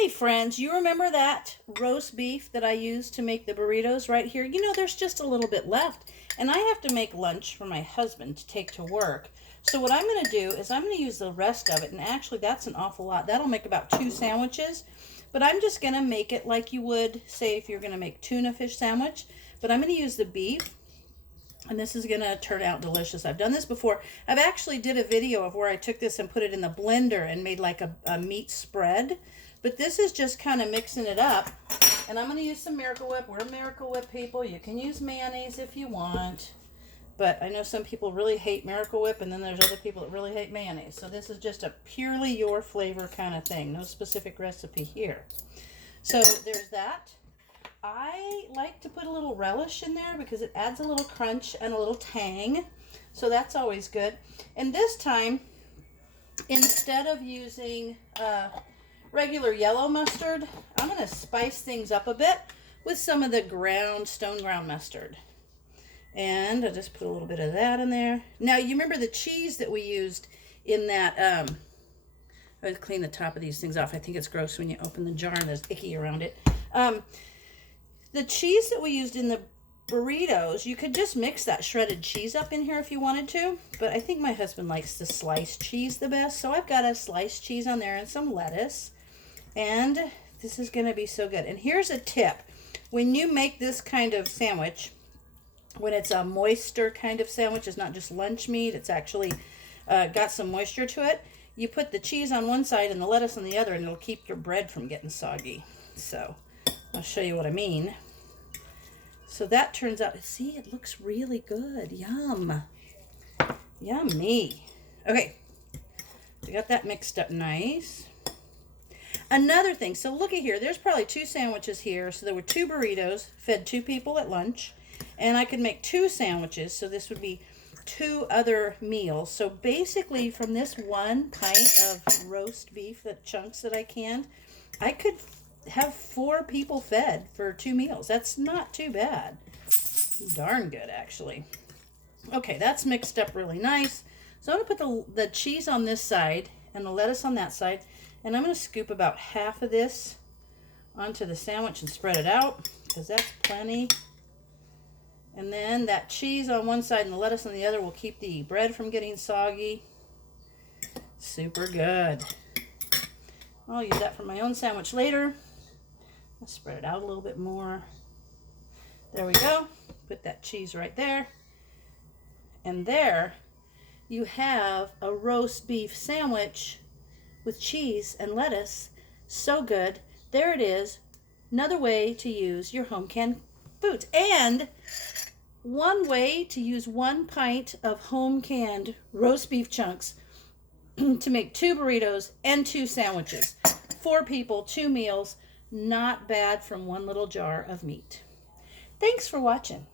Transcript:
Hey friends, you remember that roast beef that I used to make the burritos right here? You know, there's just a little bit left, and I have to make lunch for my husband to take to work. So what I'm going to do is I'm going to use the rest of it, and actually that's an awful lot. That'll make about 2 sandwiches, but I'm just going to make it like you would, say, if you're going to make tuna fish sandwich. But I'm going to use the beef, and this is going to turn out delicious. I've done this before. I've actually did a video of where I took this and put it in the blender and made like a meat spread. But this is just kind of mixing it up. And I'm going to use some Miracle Whip. We're Miracle Whip people. You can use mayonnaise if you want. But I know some people really hate Miracle Whip, and then there's other people that really hate mayonnaise. So this is just a purely your flavor kind of thing. No specific recipe here. So there's that. I like to put a little relish in there because it adds a little crunch and a little tang. So that's always good. And this time, instead of using regular yellow mustard, I'm going to spice things up a bit with some of the stone ground mustard. And I'll just put a little bit of that in there. Now, you remember the cheese that we used in that, I would clean the top of these things off. I think it's gross when you open the jar and there's icky around it. The cheese that we used in the burritos, you could just mix that shredded cheese up in here if you wanted to. But I think my husband likes the sliced cheese the best. So I've got a sliced cheese on there and some lettuce. And this is going to be so good. And here's a tip. When you make this kind of sandwich, when it's a moister kind of sandwich, it's not just lunch meat, it's actually got some moisture to it, you put the cheese on one side and the lettuce on the other, and it'll keep your bread from getting soggy. So I'll show you what I mean. So that turns out, see, it looks really good. Yum. Yummy. Okay, we got that mixed up nice. Another thing, so look at here, there's probably 2 sandwiches here. So there were 2 burritos, fed 2 people at lunch, and I could make 2 sandwiches, so this would be 2 other meals. So basically from this 1 pint of roast beef, the chunks that I canned, I could have 4 people fed for 2 meals. That's not too bad. Darn good, actually. Okay, that's mixed up really nice. So I'm going to put the cheese on this side and the lettuce on that side. And I'm going to scoop about half of this onto the sandwich and spread it out, because that's plenty. And then that cheese on one side and the lettuce on the other will keep the bread from getting soggy. Super good. I'll use that for my own sandwich later. I'll spread it out a little bit more. There we go. Put that cheese right there. And there you have a roast beef sandwich with cheese and lettuce. So good. There it is. Another way to use your home canned foods. And one way to use 1 pint of home canned roast beef chunks to make 2 burritos and 2 sandwiches. 4 people, 2 meals. Not bad from 1 little jar of meat. Thanks for watching.